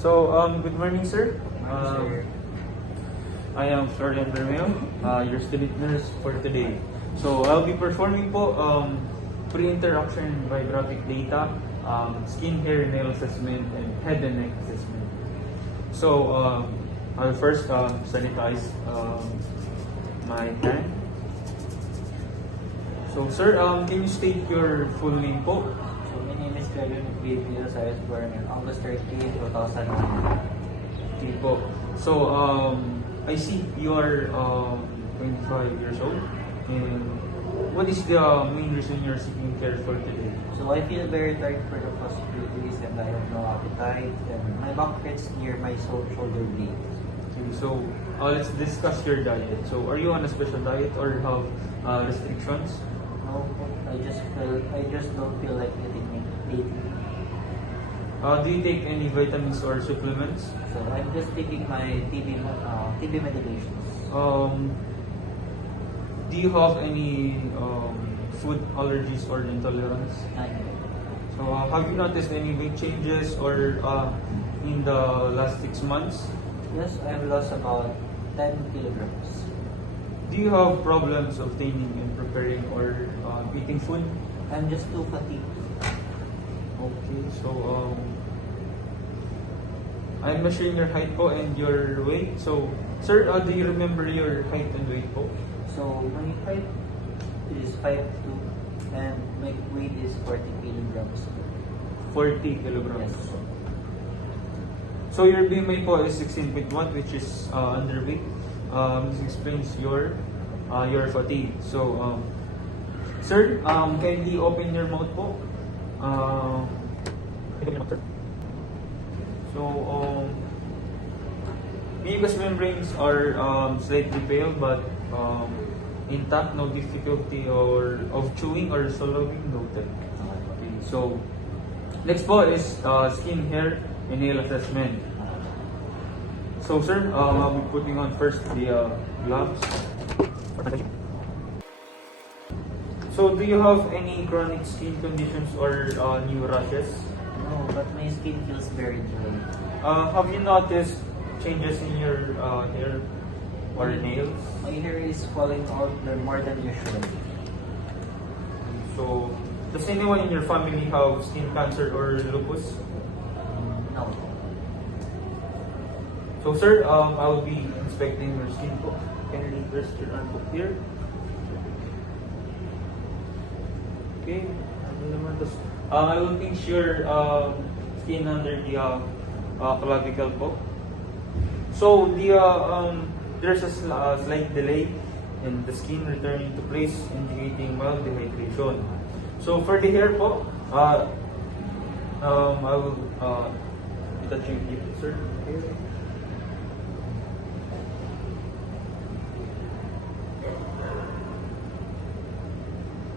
Good morning, sir. Sir. I am Florian Bermeo, your student nurse for today. So, I'll be performing po pre-interaction biographic data, skin, hair, nail assessment, and head and neck assessment. So, I'll first sanitize my hand. So, sir, can you state your full name po? So my name is Kevin Vivios. I was born on August 13, 2001. Okay po. So, I see you are 25 years old. And what is the main reason you're seeking care for today? So I feel very tired for the past few days and I have no appetite and my back hurts near my shoulder blade. Okay, so let's discuss your diet. So, are you on a special diet or have restrictions? No, I just don't feel like eating lately. Do you take any vitamins or supplements? So I'm just taking my TB medications. Do you have any food allergies or intolerance? None. So, have you noticed any weight changes or in the last 6 months? Yes, I've lost about 10 kilograms. Do you have problems obtaining and preparing or eating food? I'm just too fatigued. Okay, so I'm measuring your height po and your weight. So, sir, do you remember your height and weight po? So my height is 5'2" and my weight is 40 kilograms. 40 kilograms. Yes. So, your BMI po is 16.1, which is underweight. This explains your fatigue. So, sir, kindly open your mouth po. So, mucous membranes are slightly pale but intact, no difficulty of chewing or swallowing noted. Okay, so next po is skin, hair, and nail assessment. So, sir, I'll be putting on first the gloves. So, do you have any chronic skin conditions or new rashes? No, but my skin feels very dry. Have you noticed changes in your hair or nails? My hair is falling out more than usual. So, does anyone in your family have skin cancer or lupus? No. So, sir, I will be inspecting your skin po. Can you rest your arm po here? Okay. I will pinch your skin under the clavicle po. So, there's a slight delay in the skin returning to place, indicating mild dehydration. So, for the hair po, I will touch you here, sir. Okay.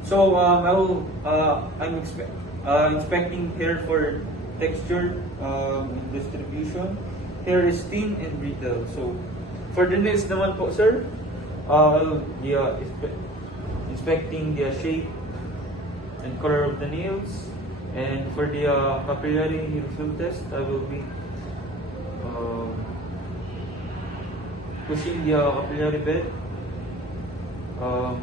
So, I'm inspecting hair for texture and distribution. Hair is thin and brittle. So, for the nails naman po, sir, inspecting the shape and color of the nails. And for the capillary refill test, I will be pushing the capillary bed.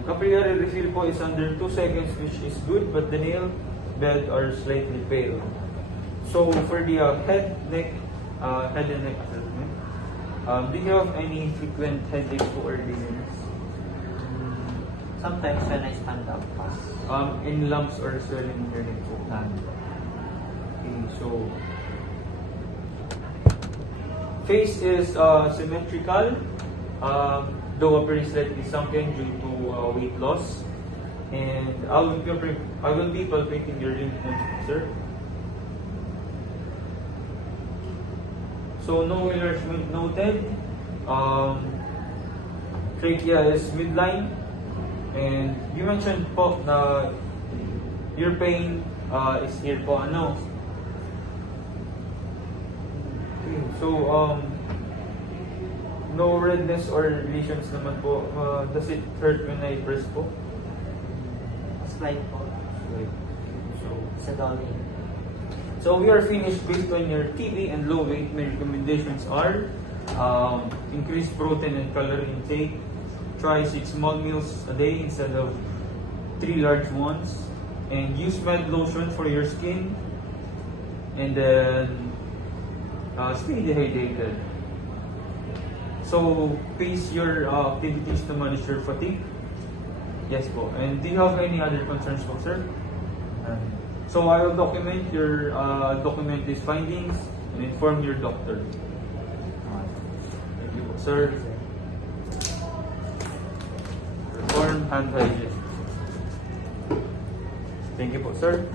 Capillary refill po is under 2 seconds, which is good, but the nail bed are slightly pale. So, for the head and neck assessment, do you have any frequent headaches or dizziness? Sometimes when I stand up fast. Any lumps or swelling in your neck po? None. Okay, so face is symmetrical, though appears slightly sunken due to weight loss. And I will be palpating your lymph nodes, sir. So, no enlargement noted. Trachea is midline. And you mentioned po na your pain is here po, ano? Okay, so, no redness or lesions naman po. Does it hurt when I press po? Slight po. Right. So, Sa dulling. So we are finished based on your TB and low weight. My recommendations are increase protein and calorie intake. Try 6 small meals a day instead of 3 large ones. And use mild lotion for your skin. And then stay dehydrated. So pace your activities to manage your fatigue. Yes po. And do you have any other concerns po, sir? So I will document these findings and inform your doctor. Thank you po, sir. Perform hand hygiene. Thank you po, sir.